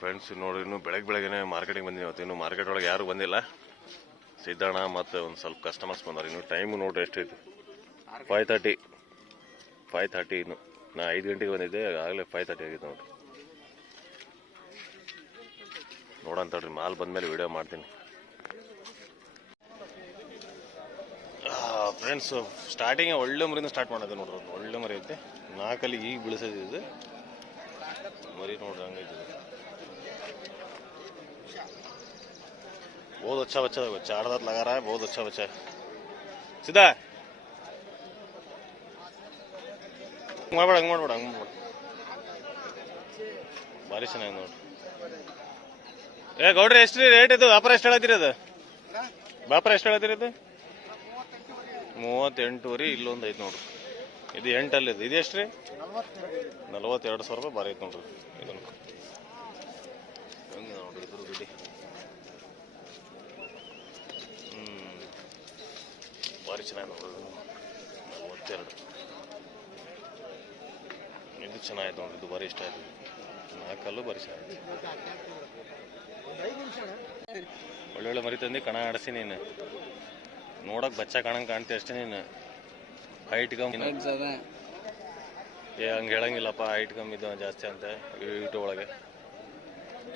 Friends ನೋಡಿ, ಇನ್ನು ಬೆಳಗ್ಗೆ ಬೆಳಗ್ಗೆನೆ ಮಾರ್ಕೆಟಿಂಗ್ ಬಂದಿನಿ ಇವತ್ತು. ಇನ್ನು ಮಾರ್ಕೆಟ್ ಒಳಗೆ ಯಾರು ಬಂದಿಲ್ಲ. ಸಿದ್ದಣ್ಣ ಮತ್ತು ಒಂದು ಸ್ವಲ್ಪ ಕಸ್ಟಮರ್ಸ್ ಬಂದಾರೆ ಇನ್ನು ಟೈಮ್ ನೋಡ್ರಿ ಎಷ್ಟೈತಿ. ಫೈವ್ ತರ್ಟಿ ಫೈವ್ ತರ್ಟಿ ಇನ್ನು. ನಾ ಐದು ಗಂಟೆಗೆ ಬಂದಿದ್ದೆ, ಆಗಲೇ ಫೈವ್ ತರ್ಟಿ ಆಗಿತ್ತು ನೋಡ್ರಿ ನೋಡಂತಡ್ರಿ ಮಾಲ್ ಬಂದಮೇಲೆ ವಿಡಿಯೋ ಮಾಡ್ತೀನಿ. ಫ್ರೆಂಡ್ಸ್ ಸ್ಟಾರ್ಟಿಂಗ್ ಒಳ್ಳೆ ಮರಿಯಿಂದ ಸ್ಟಾರ್ಟ್ ಮಾಡೋದು ನೋಡ್ರಿ ಒಳ್ಳೆ ಮರಿ ಐತೆ. ನಾಲ್ಕಲ್ಲಿ ಈಗ ಬೀಳಿಸೋದು ಇದು. ಮರಿ ನೋಡ್ರಿ ಹಂಗೈತೆ ಇದು. बहुत अच्छा बच्चा है चार दांत लगा रहा है बहुत अच्छा बच्चा है सीधा है ಹಂಗ್ ಮಾಡ್ಬೇಡ ಹಂಗ್ ಮಾಡ್ಬೇಡ ಹಂಗ್ ಮಾಡ್ಬೇಡ ಭಾರಿ ಚೆನ್ನಾಗಿ ನೋಡಿ ಏ ಗೌಡ್ರಿ ಎಷ್ಟು ರೀ ರೇಟ್ ಇದು ವ್ಯಾಪಾರ ಎಷ್ಟು ಹೇಳತ್ತೀರಿ ಅದು ವ್ಯಾಪಾರ ಎಷ್ಟು ಹೇಳತ್ತೀರಿ ಇದು ಮೂವತ್ತೆಂಟುವರೆ ಇಲ್ಲೊಂದು ಐತೆ ನೋಡ್ರಿ ಇದು ಎಂಟಲ್ಲಿ ಇದು. ಇದು ಎಷ್ಟು ರೀ ನಲವತ್ತೆರಡು ಸಾವಿರ ರೂಪಾಯಿ ಬಾರಿ ಐತೆ ನೋಡ್ರಿ. ಇದನ್ನು ಹಂಗೆ ನೋಡ್ರಿ ಇದ್ರ ಬಿಡಿ ಹ್ಮ್. ಭಾರಿ ಚೆನ್ನಾಗಿ ನೋಡ್ರಿ. ನಲವತ್ತೆರಡು. ಇದು ಚೆನ್ನಾಗಿತ್ತು ನೋಡ್ರಿ. ಇದು ಭಾರಿ ಇಷ್ಟ ಆಯ್ತು. ನಾಲ್ಕಲ್ಲೂ ಭಾರಿ ಚೆನ್ನಾಗಿ ಒಳ್ಳೊಳ್ಳೆ ಮರಿ ತಂದು ಕಣ ಆಡಿಸಿ ನೀನು. ನೋಡಕ್ ಬಚ್ಚ ಕಾಣಂಗೆ ಕಾಣ್ತೀಯ ಅಷ್ಟೇ ನೀನು. ಹೈಟ್ ಕಮ್ಮಿ ಏ ಹಂಗೆ ಹೇಳಂಗಿಲ್ಲಪ್ಪ ಹೈಟ್ ಕಮ್ಮಿ ಇದ್ದ ಜಾಸ್ತಿ ಅಂತ. ಯೂಟ್ಯೂಬ್ ಒಳಗೆ.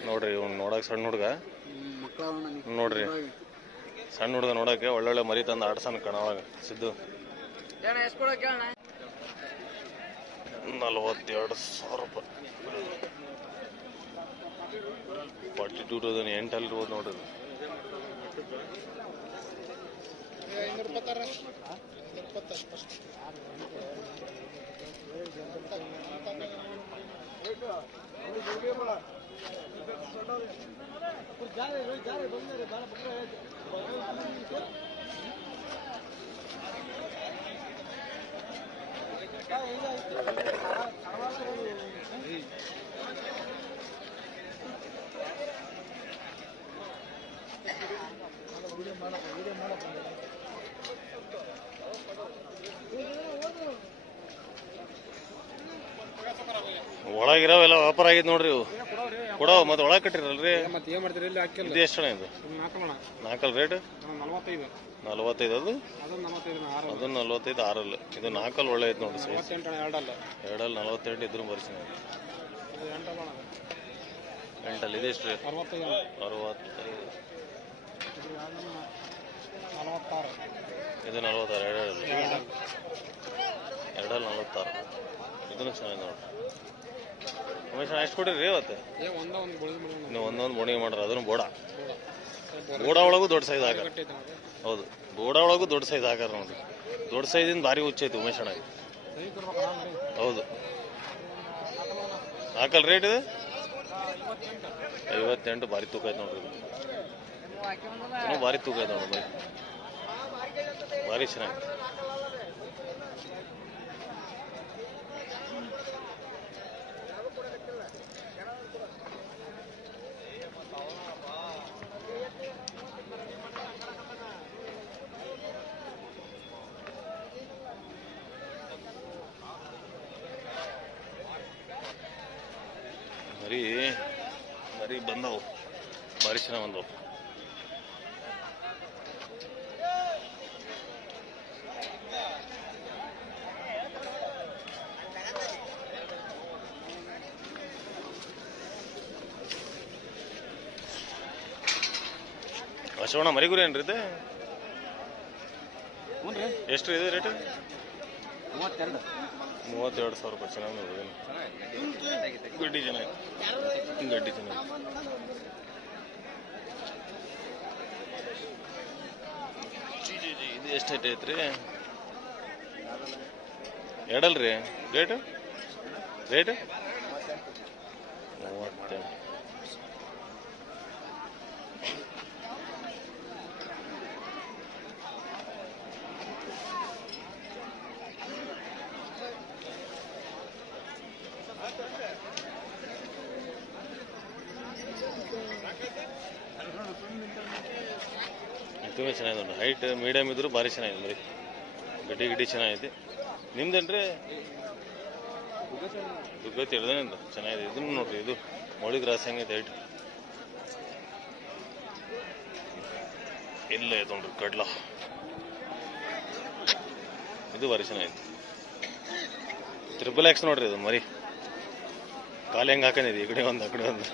ನೋಡ್ರಿ ಇವ್ನು ನೋಡಕ್ ಸಣ್ಣ ಹುಡುಗ. ನೋಡ್ರಿ. ಸಣ್ಣ ಹುಡುಗ ನೋಡಕ್ಕೆ ಒಳ್ಳೊಳ್ಳೆ ಮರಿ ತಂದು ಆಡ್ಸನ್ ಕಣವಾಗ ಸಿದ್ದು. ನಲವತ್ತೆರಡು ಸಾವಿರ ರೂಪಾಯಿ. ಫಾರ್ಟಿ ಟೂ ತೌಸಂಡ್ ಎಂಟಲ್ಲಿ ಇರ್ಬೋದು ನೋಡ್ರಿ ಇದು. ಒಳಗಿರೋವೆಲ್ಲ ವ್ಯಾಪಾರ ಆಗಿದ್ ನೋಡ್ರಿ ಇವು. ಕೊಡೋ ಮತ್ತೆ ಒಳಗೆ ಕಟ್ಟಿರಲ್ರಿ. ಮತ್ತೆ ಏನ್ ಮಾಡ್ತೀರಿ? ಇಲ್ಲಿ ಹಾಕಿಲ್ಲ. ಇದು ಎಷ್ಟು ಇದು? ನಾಲ್ಕಲ್ ರೇಟ್? ನಲವತ್ತೈದು. ನಲವತ್ತೈದು ಅದು? ಅದು ನಲವತ್ತೈದು ಆರು ಅದು ನಲವತ್ತೈದು ಆರಲ್ಲಿ. ಇದು ನಾಲ್ಕಲ್ ಒಳ್ಳೆ ಐತೆ ನೋಡ್ರಿ ಸೈಜ್ ಎರಡಲ್ಲ. ಎರಡಲ್ಲಿ ನಲವತ್ತೆಂಟು ಇದ್ರು ಬರ್ಸಿ ಎಂಟಲ್ಲ ಇದೆ ಎಷ್ಟು ರೇಟ್? ಅರವತ್ತೈದು ನಲವತ್ತಾರು. ಇದು ನಲವತ್ತಾರು ಎರಡಲ್ಲಿ ಎರಡಲ್ಲಿ ನಲವತ್ತಾರು. ಇದನ್ನು ಚೆನ್ನಾಗಿ ನೋಡ್ರಿ ಉಮೇಶ್ ಎಷ್ಟು ಕೊಟ್ಟಿರಿ ಇವತ್ತು? ನೀವು ಒಂದೊಂದು ಬೋಣಿಗೆ ಮಾಡ್ರಿ ಅದನ್ನು ಬೋಡ. ಬೋಡ. ಒಳಗೂ ದೊಡ್ಡ ಸೈಜ್ ಆಗ ಹೌದು. ಬೋಡ ಒಳಗೂ ದೊಡ್ಡ ಸೈಜ್ ಹಾಕಾರ ನೋಡ್ರಿ ದೊಡ್ಡ ಸೈಜಿಂದ ಭಾರಿ ಹುಚ್ಚೈತಿ ಉಮೇಶ್ ಅಣ್ಣ ಹೌದು. ಹಾಕಲ್ ರೇಟ್ ಇದು? ಐವತ್ತೆಂಟು ಭಾರಿ ತೂಕ ಐತೆ ನೋಡ್ರಿ ಭಾರಿ ತೂಕ ಐತೆ ನೋಡ್ರಿ ಭಾರಿ ಚೆನ್ನಾಗಿ ಮರಿ ಮರಿ ಬಂದವು. ಭಾರಿ ಚೆನ್ನಾಗಿ ಬಂದವು. ಅಶೋಣ ಮರಿಗುರಿ ಏನ್ರಿ ಇದು? ಎಷ್ಟು ಇದು ರೇಟ್ ಮೂವತ್ತೆರಡು. ಸಾವಿರ ರೂಪಾಯಿ ಚೆನ್ನಾಗಿ ನೋಡಿದ್ದೀನಿ ಗಡ್ಡಿ ಚೆನ್ನಾಗಿ. ಗಡ್ಡಿ ಚೆನ್ನಾಗಿ. ಇದು ಎಷ್ಟು ಐತೆ ಐತ್ರಿ? ಎಡಲ್ರಿ ರೇಟು? ರೇಟು? ಮೂವತ್ತೆಂಟು. ತುಂಬ ಚೆನ್ನಾಗಿದೆ ನೋಡಿ. ಹೈಟ್ ಮೀಡಿಯಮ್ ಇದ್ರು ಭಾರಿ ಚೆನ್ನಾಗಿದೆ ಮರಿ ಗಡ್ಡಿ ಗಿಡ್ಡಿ ಚೆನ್ನಾಗಿದೆ. ನಿಮ್ದೇನ್ರಿ? ದುಗ್ಗ ಹಿಡ್ದೇನಿಂದ ಚೆನ್ನಾಗಿದೆ. ಇದನ್ನ ನೋಡ್ರಿ, ಇದು ಮೌಳಿ ಗ್ರಾಸ್ ಹೆಂಗೈತೆ ಹೈಟ್ ಇಲ್ಲ ಇದು ನೋಡ್ರಿ ಕಡ್ಲ. ಇದು ಭಾರಿ ಚೆನ್ನಾಗಿದೆ. ತ್ರಿಬಲ್ ಎಕ್ಸ್ ನೋಡ್ರಿ ಇದು ಮರಿ. ಕಾಲು ಹೆಂಗೆ ಹಾಕೊಂಡಿದೆ ಈ ಕಡೆ ಒಂದು, ಆ ಕಡೆ ಒಂದು.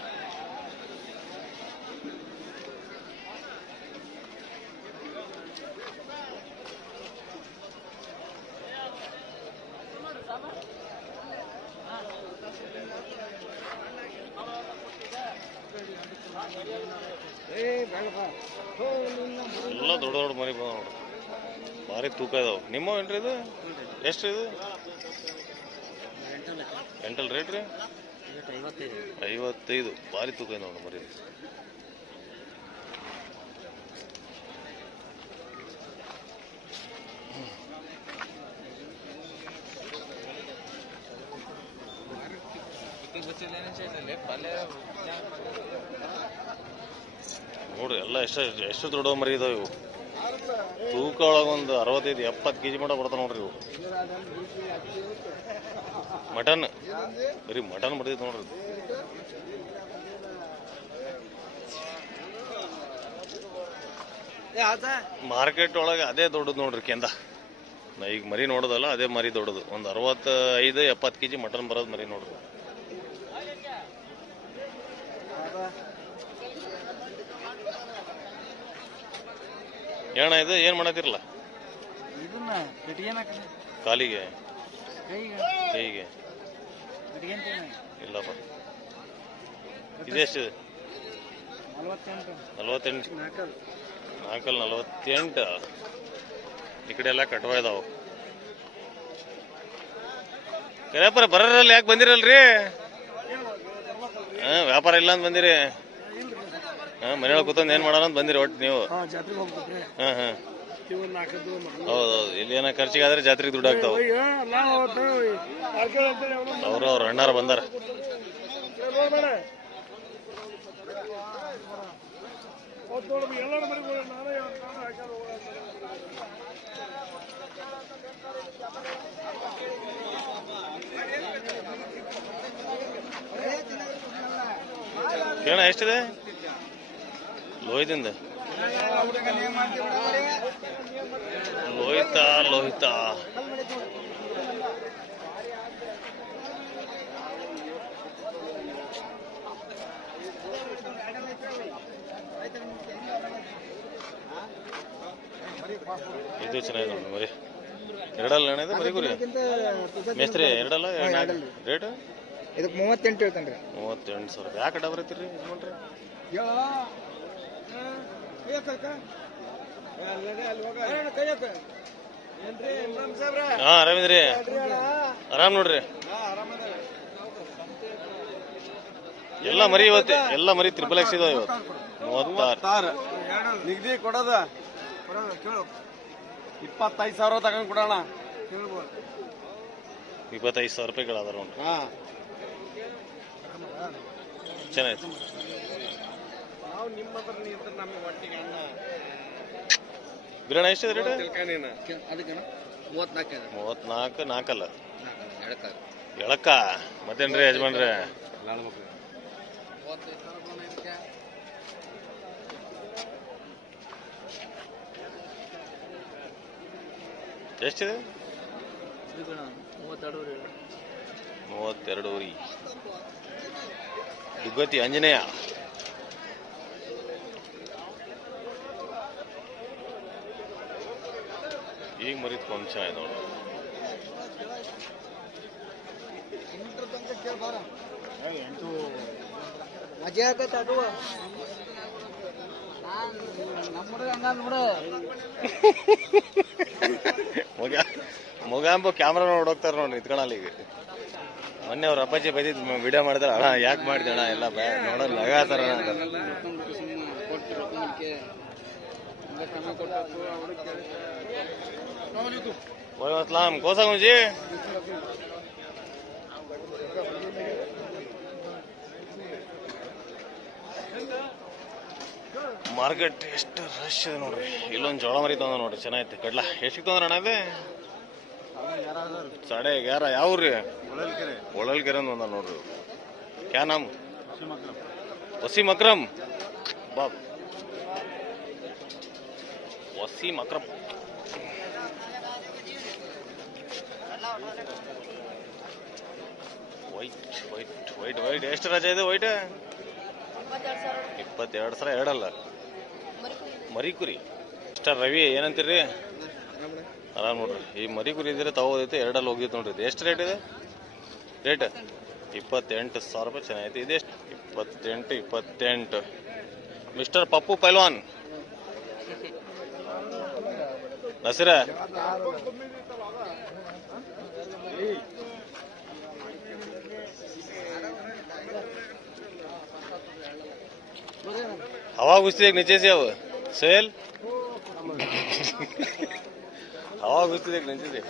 ಎಲ್ಲ ದೊಡ್ಡ ದೊಡ್ಡ ಮರಿ ಬಂದ ನೋಡ್ರಿ ಭಾರಿ ತೂಕ ಇದಾವೆ. ನಿಮ್ಮ ಏನ್ರಿ ಇದು? ಎಷ್ಟು ಇದು? ಎಂಟಲ್ ರೇಟ್ ರೀ? ಐವತ್ತೈದು. ಭಾರಿ ತೂಕ ಇದೆ ನೋಡ್ರಿ ಮರಿ ನೋಡ್ರಿ ಎಲ್ಲ ಎಷ್ಟು ಎಷ್ಟು ದೊಡ್ಡ ಮರಿ ಇದಾವೆ ಇವು. ತೂಕ ಒಳಗೊಂದು ಅರವತ್ತೈದು, ಎಪ್ಪತ್ತು ಕೆ ಜಿ ಮಟ ನೋಡ್ರಿ ಇವು. ಮಟನ್. ಬರೀ ಮಟನ್ ಬರ್ತೈತೆ ನೋಡ್ರಿ. ಮಾರ್ಕೆಟ್ ಒಳಗೆ ಅದೇ ದೊಡ್ಡದು ನೋಡ್ರಿ ಕೆಂದ. ನಾ ಈಗ ಮರಿ ನೋಡೋದಲ್ಲ, ಅದೇ ಮರಿ ದೊಡ್ಡದು. ಒಂದು ಅರವತ್ತೈದು, ಎಪ್ಪತ್ತು ಕೆ ಜಿ ಮಟನ್ ಬರೋದು ಮರಿ ನೋಡ್ರಿ ಏನ ಇದು ಏನು ಮಾಡತ್ತಿರಲ್ಲ ಇದನ್ನ ಕಟ್ಟಿಗೆನ ಕಾಲಿಗೆ? ಕೈಗೆ. ಕೈಗೆ? ಕಟ್ಟಿಗೆ ಅಂತೀನಿ ಇಲ್ಲಪ್ಪ ಇದೆಷ್ಟು ನಲ್ವತ್ತೆಂಟು. ನಲ್ವತ್ತೆಂಟು. ನಾಲ್ಕಲ್. ನಾಲ್ಕಲ್ಲಿ ನಲ್ವತ್ತೆಂಟು. ಈ ಕಡೆ ಎಲ್ಲ ಕಟ್ವಾ ಇದಾವ ಕರೆಪ್ಪ ಬರೋರಲ್ಲಿ ಯಾಕೆ ಬಂದಿರಲ್ರಿ? ಹಾಂ ವ್ಯಾಪಾರ ಇಲ್ಲ ಅಂತ ಬಂದಿರಿ. ಮನೆಯೊಳಗೆ ಕೂತಂದು ಏನು ಮಾಡೋಣ ಅಂತ ಬಂದಿರಿ ಒಟ್ಟು ನೀವು. ಹಾಂ ಜಾತ್ರೆಗೆ ಹೋಗ್ಬಿಟ್ರೆ ಹಾ ಹಾ. ಇವನ್ ನಾಲ್ಕದ್ದು ಮಕ್ಕಳು ಹೌದೌದು ಇಲ್ಲಿ ಏನೋ ಖರ್ಚಿಗಾದ್ರೆ ಜಾತ್ರೆಗೆ ದುಡ್ಡು ಆಗ್ತಾವ. ಅವರು ಅವ್ರ ಅಣ್ಣಾರ ಬಂದಾರ. ಕೇಳ ಎಷ್ಟಿದೆ? ಲೋಹಿದಿಂದ ಲೋಹಿತ ಲೋಹಿತ. ಇದು ಚೆನ್ನಾಗಿದೆ ನೋಡಿ ಮರಿ ಎರಡಲ್ಲ ಏನಿದೆ ಮರಿ ಗುರಿ. ಮೇಸ್ತ್ರಿ ಎರಡಲ್ಲ? ರೇಟ್? ಇದಕ್ಕೆ ಮೂವತ್ತೆಂಟು ಹೇಳ್ತಾನೆ ರೀ. ಮೂವತ್ತೆಂಟು ಸಾವಿರ. ಯಾಕೆ ಡಬರ್ ಐತಿರಿ ಯಜಮಾನ್ರಿ ಹಾ ಆರಾಮಿದ್ರಿ. ಆರಾಮ್ ನೋಡ್ರಿ. ಎಲ್ಲ ಮರಿ ಇವತ್ತು ಎಲ್ಲ ಮರಿ ತ್ರಿಪಲ್ ಎಕ್ಸ್ ಇದಾವೆ ಇವತ್ತು. ಮೂವತ್ತಾರು. ನಿಗದಿ ಕೊಡೋದ. ಇಪ್ಪತ್ತೈದು ಸಾವಿರ ತಗೊಂಡ್ ಕೊಡೋಣ. ಇಪ್ಪತ್ತೈದು ಸಾವಿರ ರೂಪಾಯಿಗಳು ಅದಾರ ನೋಡ್ರಿ. ಹಾ. ಚೆನ್ನಾಯ್ತು ನಾವು ನಿಮ್ಮ ಹತ್ರ ನಿಂತ್ರೆ ನಮಗೆ ಒಟ್ಟಿಗೆ ಅಣ್ಣ ಬಿರಿಯಾನಿ ಎಷ್ಟಿದೆ ರೇಟ್ ತಿಳ್ಕೊಂಡಿನ ಅದಕ್ಕೆ ಮೂವತ್ನಾಲ್ಕು ಮೂವತ್ನಾಲ್ಕು ನಾಲ್ಕಲ್ಲ? ಎಳಕ ಎಳಕ್ಕ ಮತ್ತೇನ್ರಿ ಯಜಮಾನ್ರೆ? ಎಷ್ಟಿದೆ? ಮೂವತ್ತೆರಡು ಮೂವತ್ತೆರಡು ಊರಿ ದುಗ್ಗತಿ ಆಂಜನೇಯ. ಈಗ ಮರಿತ್ಕೊಂಡು ಕೊಂಚ ನೋಡಿ. ಮಜಾ ಆಗತ್ತೆ ಅದು. ನಮ್ಮ ಹುಡುಗ ಹಂಗ ನೋಡು ಮಗ ಮೊಗಾಂಬು ಕ್ಯಾಮ್ರಾ ನೋಡೋಗ್ತಾರೆ ನೋಡಿ ನಿಂತ್ಕೊಳಲ್ಲ ಈಗ. ಮೊನ್ನೆ ಅವ್ರ ಅಪ್ಪಾಜಿ ಬೈದಿದ್ ವಿಡಿಯೋ ಮಾಡಿದ್ರೆ ಅಣ್ಣ ಯಾಕೆ ಮಾಡಿದೆ ಅಣ್ಣ ಎಲ್ಲ ನೋಡೋದು ಲಗಾತಾರ ಕೋಸ ಗುಂಜಿ ಮಾರ್ಕೆಟ್ ಎಷ್ಟು ರಶ್ ಇದೆ ನೋಡ್ರಿ. ಇಲ್ಲೊಂದು ಜೋಳ ಮರಿ ತಂದ ನೋಡ್ರಿ ಚೆನ್ನಾಗೈತೆ. ಕಡ್ಲ ಎಷ್ಟು ತಂದ್ರ ಅಣ್ಣ ಇದೆ ಸಾಡೆ ಗ್ಯಾರ ಯಾವ ರೀ ಹೊಳಲ್ಕೆರೆ ಒಳಲ್ಕೆರೆ ಒಂದ ನೋಡ್ರಿ ಕ್ಯಾ ನಾಮ್? Wasim Akram Bob. Wasim Akram white white white white. ಎಷ್ಟು ರಜೆ ಇದೆ ವೈಟ್? ಇಪ್ಪತ್ತೆರಡು ಸಾವಿರ ಎರಡಲ್ಲ. ಮರಿಕುರಿ. ಮಿಸ್ಟರ್ ರವಿ, ಏನಂತೀರಿ? ಆರಾಮ್ ನೋಡ್ರಿ. ಈ ಮರಿಕುರಿ ಇದ್ರೆ ತಗೋದೈತೆ ಎರಡಲ್ಲಿ ಹೋಗಿತ್ತು ನೋಡ್ರಿ. ಎಷ್ಟು ರೇಟ್ ಇದೆ? ರೇಟ್? ಇಪ್ಪತ್ತೆಂಟು ಸಾವಿರ ರೂಪಾಯಿ ಚೆನ್ನಾಗೈತೆ. ಇದೆಷ್ಟು? ಇಪ್ಪತ್ತೆಂಟು ಇಪ್ಪತ್ತೆಂಟು. ಮಿಸ್ಟರ್ ಪಪ್ಪು ಪೈಲ್ವಾನ್. ನಸೀರ हवा घुसती है नीचे से अब सेल हवा घुसती है नीचे से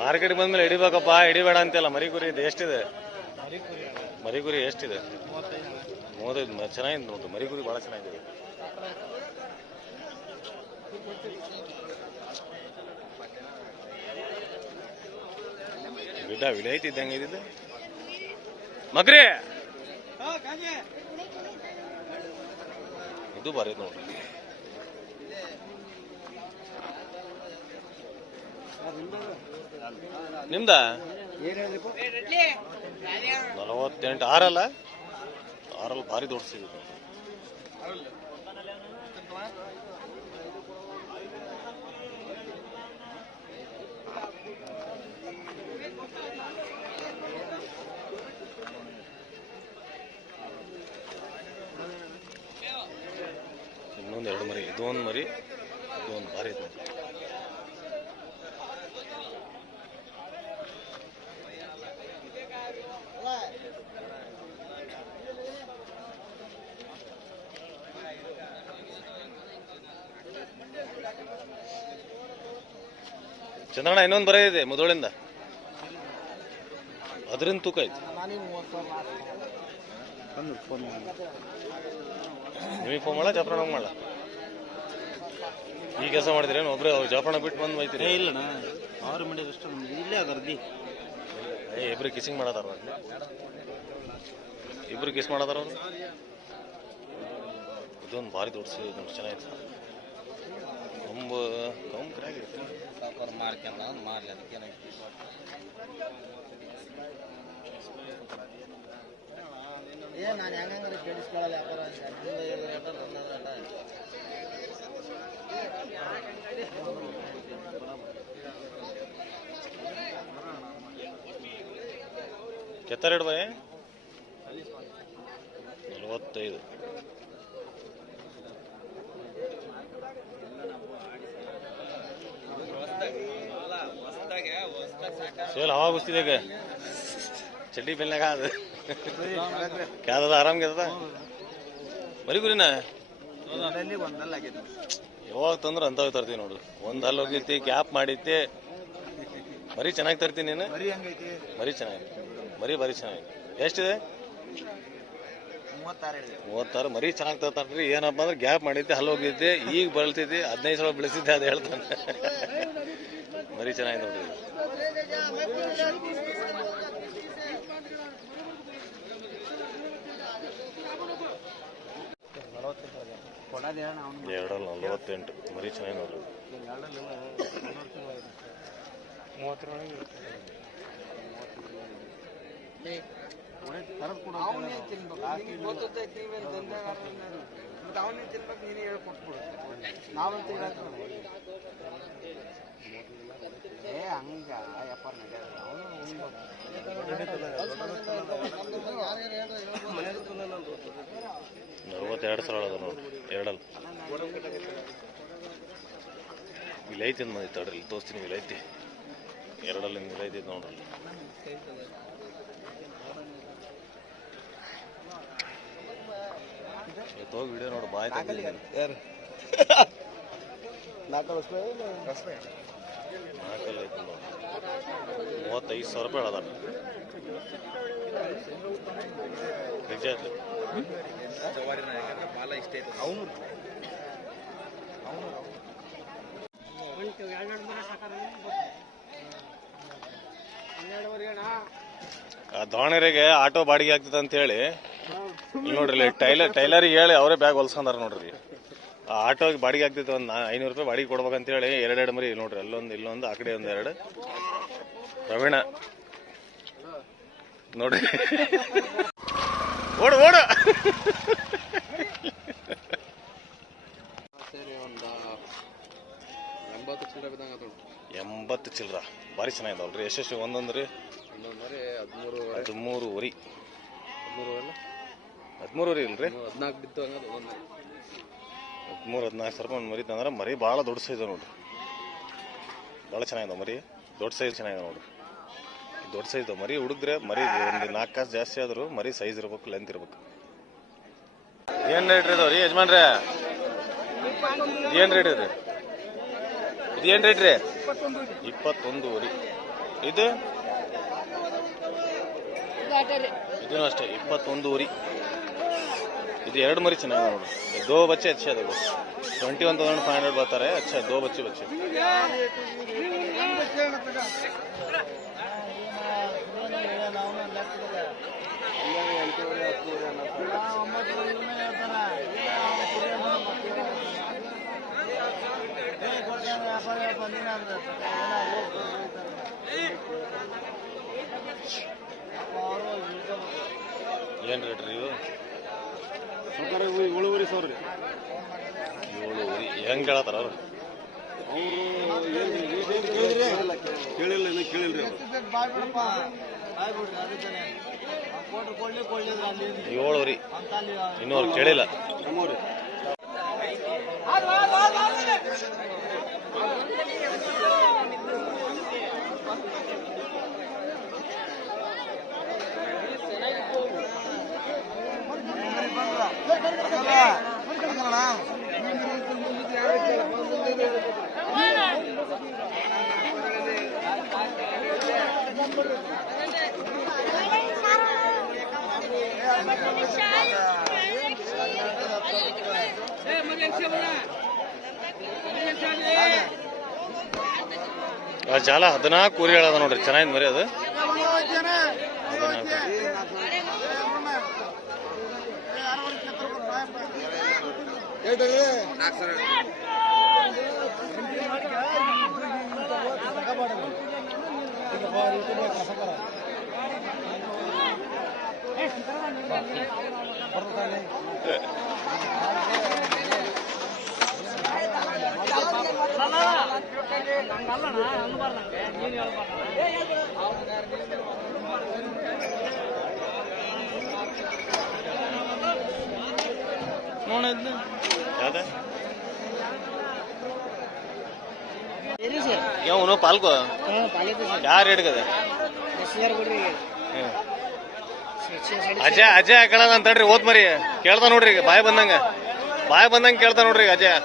ಮಾರ್ಕೆಟ್ ಬಂದ್ಮೇಲೆ ಹಿಡಿಬೇಕಪ್ಪ ಹಿಡಿಬೇಡ ಅಂತೆಲ್ಲ ಮರಿ ಕುರಿ ಇದು ಎಷ್ಟಿದೆ? ಮರಿ ಕುರಿ ಎಷ್ಟಿದೆ? ಮೂವತ್ತೈದು ಚೆನ್ನಾಗಿದೆ ನೋಡ್ರಿ ಮರಿ ಕುರಿ ಭಾಳ ಚೆನ್ನಾಗಿದೆ. ಗಿಡ ಐತಿ ಇದ್ದಂಗೆ ಇದ್ದಿದ್ದು. ಮಗ್ರಿ! ಇದು ಬಾರಿ ನೋಡ್ರಿ ನಿಮ್ದ? ನಲವತ್ತೆಂಟು. ಆರಲ್ಲ? ಆರಲ್ಲ ಭಾರಿ ದೊಡ್ಡ ಸಿಗುತ್ತೆ ಇನ್ನೊಂದು ಎರಡು ಮರಿ ಇದೊಂದು ಮರಿ ಇದೊಂದು ಭಾರಿ ಐತೆ ನೋಡ್ರಿ. ಚಂದ್ರಣ್ಣ ಇನ್ನೊಂದು ಬರ ಇದೆ ಮುದೋಳಿಂದ ಅದರಿಂದ ತೂಕ ಐತಿ. ನಿಮಗೆ ಫೋನ್ ಮಾಡ ಜಾಫ್ರಣ ಮಾಡ ಈ ಕೆಲಸ ಮಾಡಿದ್ರೇನು ಒಬ್ರೇ ಅವ್ರು ಜಾಫ್ರಣ ಬಿಟ್ಟು ಬಂದು ಬೈತೀರಿ ಇಲ್ಲ ಆರು ಮಂಡಿ ಅಷ್ಟು ಇಲ್ಲೇ ಅದರ್ದಿ ಏ ಇಬ್ರು ಕಿಸಿಂಗ್ ಮಾಡತಾರ ಇಬ್ರು ಕಿಸ್ ಮಾಡದಾರ ಅವ್ರು? ಇದೊಂದು ಭಾರಿ ದೊಡ್ಡ ಚೆನ್ನಾಗಿತ್ತು ಕಂಬ ಕಂಬ ಸಾವುಕಾರ ಮಾರ್ಕೊಂಡ ಮಾರ್ಲಿ ಅದಕ್ಕೇನ ಏ ನಾನು ಹೆಂಗಂದ್ರೆ ಕೇಳಿಸ್ಕೊಳ್ಳಲ್ಲ ವ್ಯಾಪಾರ? ರೇಟ ಬಾಯ್? ನಲವತ್ತೈದು. ಸೇಲ್ ಹವಾ ಗುಸ್ತಿದೆ ಈಗ ಚಡ್ಡಿ ಬೆಲ್ನಾಗ ಅದು ಕ್ಯಾದದ ಆರಾಮ್ ಗೆದದ ಮರಿ ಗುರಿನ? ಯಾವಾಗ ತಂದ್ರೆ ಅಂತ ತರ್ತೀವಿ ನೋಡು. ಒಂದು ಹಲ್ಲು ಹೋಗಿರ್ತಿ ಕ್ಯಾಪ್ ಮಾಡಿತ್ತೆ ಮರಿ ಚೆನ್ನಾಗಿ ತರ್ತೀನಿ ನೀನು? ಬರೀ ಚೆನ್ನಾಗಿ ಮರಿ ಮರಿ ಬರಿ ಚೆನ್ನಾಗಿದೆ ಎಷ್ಟಿದೆ? ಮೂವತ್ತಾರು ಮರಿ ಚೆನ್ನಾಗಿ ತರ್ತಾನ್ರಿ. ಏನಪ್ಪ ಅಂದ್ರೆ ಗ್ಯಾಪ್ ಮಾಡಿದ್ದೆ ಹಲ್ಲು ಹೋಗಿದ್ದೆ. ಈಗ ಬಳಸಿದ್ದೆ ಹದಿನೈದು ಸಲ ಬೆಳೆಸಿದ್ದೆ ಅದು ಹೇಳ್ತಾನೆ. ಮರಿ ಚೆನ್ನಾಗಿ ನೋಡ್ರಿ. ಎರಡಲ್ಲಿ ನಲವತ್ತೆಂಟು. ಮರಿ ಚೆನ್ನಾಗಿ ನೋಡ್ರಿ. ಅವನೇ ತಿನ್ಬೇಕು ನೀನೇ ಹೇಳ್ಕೊಟ್ಬಿಡು. ನಾವಂತ ಏ ಹಂಗ ನಲವತ್ತೆರಡು ಸಾವಿರ ಅದ ನೋಡ್ರಿ ಎರಡಲ್ಲ. ಇಲ್ಲಿ ಐತಿ ಮಂದಿ ತಡ್ರಿ ಇಲ್ಲಿ ತೋರಿಸ್ತೀನಿ ಇಲ್ಲಿ ಐತಿ ಎರಡಲ್ಲಿ ಹಿಂಗೆ ಐತಿ ನೋಡ್ರಿ. ಹೋಗಿ ವಿಡಿಯೋ ನೋಡು ಬಾಯ್ ಯಾರು? ನಾಲ್ಕಲ್ಲಿ ಐತಿ. ಮೂವತ್ತೈದು ಸಾವಿರ ರೂಪಾಯಿ ಅದ ನಿಜ ದಾವಣಗೆರೆಗೆ ಆಟೋ ಬಾಡಿಗೆ ಆಗ್ತದೆ ಅಂತ ಹೇಳಿ ನೋಡ್ರಿ ಟೈಲರ್ ಟೈಲರಿಗೆ ಹೇಳಿ ಅವರೇ ಬ್ಯಾಗ್ ಹೊಲ್ಸ್ಕೊಂಡಾರ ನೋಡ್ರಿ. ಆಟೋಗೆ ಬಾಡಿಗೆ ಆಗ್ತಿತ್ತು ಒಂದು ಐನೂರು ರೂಪಾಯಿ ಬಾಡಿಗೆ ಕೊಡ್ಬೇಕಂತ ಹೇಳಿ ಎರಡೆರಡು ಮರಿ ನೋಡ್ರಿ ಅಲ್ಲೊಂದು ಇಲ್ಲೊಂದು ಆ ಕಡೆ ಒಂದು ಎರಡು. ಪ್ರವೀಣ ನೋಡ್ರಿ. ಓಡು ಓಡು. ಎಂಬತ್ತು ಚಿಲ್ಲರೆ ಯಶಸ್ವಿ ಚಿಲ್ಲರ. ಭಾರಿ ಚೆನ್ನಾಗಿದಾವಲ್ರಿ ಎಷ್ಟೆಷ್ಟು? ಒಂದೊಂದು ರೀ ಹದಿಮೂರು ಹದಿಮೂರು ವರಿ ಹದಿಮೂರು ವರಿ ಇಲ್ರಿ? ಹದಿನಾಲ್ಕು ಬಿತ್ತು ಹಂಗದು ಒಂದು ಹದಿಮೂರು ಹದಿನಾಲ್ಕು ಸಾವಿರ ಒಂದು ಮರಿ ಅಂದ್ರೆ ಮರಿ ಭಾಳ ದೊಡ್ಡ ಸೈಜ್ ನೋಡ್ರಿ. ಭಾಳ ಚೆನ್ನಾಗಿದೆ ಮರಿ. ದೊಡ್ಡ ಸೈಜ್ ಚೆನ್ನಾಗಿದೆ ನೋಡ್ರಿ. ದೊಡ್ಡ ಸೈಜ್ ಮರಿ ಹುಡುಗ್ರೆ ಮರಿ ಒಂದು ನಾಲ್ಕು ಕಾಸು ಜಾಸ್ತಿ ಆದರೂ ಮರಿ ಸೈಜ್ ಇರ್ಬೇಕು ಲೆಂತ್ ಇರ್ಬೇಕು. ಏನು ರೇಟ್ ರೀ ರೀ ಯಜಮಾನ್ರೆ? ಏನು ರೇಟ್ ರೀ? ಇದು ಏನು ರೇಟ್ ರೀ? ಇಪ್ಪತ್ತೊಂದು ವರಿ ಇದು? ಇದನ್ನು ಅಷ್ಟೇ ಇಪ್ಪತ್ತೊಂದು ವರಿ ಇದು ಎರಡು ಮರಿ ಚೆನ್ನಾಗಿ ನೋಡಿ. ದೋ ಬಚ್ಚೆ ಅಚ್ಚೆ ಅದು twenty one thousand five hundred ಬರ್ತಾರೆ, ಅಚ್ಚೆ, ದೋ ಬಚ್ಚೆ ಬಚ್ಚೆ. ಏನು ರೇಟ್ರಿ ಇವು? ಸಾವಿರ ರೀ ಹೆಂಗೆ ಹೇಳತ್ತಾರ ಅವ್ರು? ಕೇಳಿಲ್ಲ ಇನ್ನೂ ಕೇಳಿಲ್ಲ ರೀ ಇನ್ನೂ ಅವ್ರು ಕೇಳಿಲ್ಲ. ನಮ್ಮವ್ರಿ. ಜಾಲ ಹದಿನಾಲ್ಕು ಊರಿ ಹೇಳದ ನೋಡ್ರಿ ಚೆನ್ನಾಗಿ ಮರಿ ಅದು. ಯಾವ್ದ ಯಾವ ಉನೋ ಪಾಲ್ಕೋ? ಯಾ ರೇಟ್ ಗದ ಅಜಯ್ ಅಜಯ್ ಕೇಳದ ಅಂತ ಹೇಳ್ರಿ ಓದ್ ಮರಿ. ಕೇಳ್ತಾ ನೋಡ್ರಿ ಈಗ, ಬಾಯ್ ಬಂದಂಗ. ಬಾಯ್ ಬಂದಂಗ ಕೇಳ್ತಾ ನೋಡ್ರಿ ಅಜಯ್.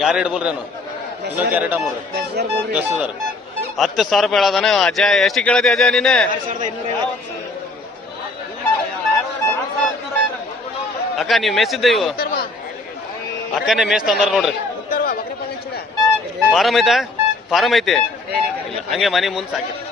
ಕ್ಯಾರೆಟ್ ಏನು ಇನ್ನೊಂದು ಕ್ಯಾರೆಟ್ ಅಮೂರು ದಸ್ ಹಜಾರ್. ಹತ್ತು ಸಾವಿರ ರೂಪಾಯಿ ಹೇಳದಾನೆ ಅಜಯ್, ಎಷ್ಟು ಕೇಳದೆ ಅಜಯ್ ನೀನೆ? ಅಕ್ಕ, ನೀವು ಮೇಸಿದ್ದ ಇವು? ಅಕ್ಕನೇ ಮೇಸ್ ತಂದ್ರ ನೋಡ್ರಿ. ಫಾರಮ್ ಐತಾ? ಫಾರಮ್ ಐತೆ? ಹಂಗೆ ಮನೆ ಮುಂದೆ ಸಾಕಿತ್ತು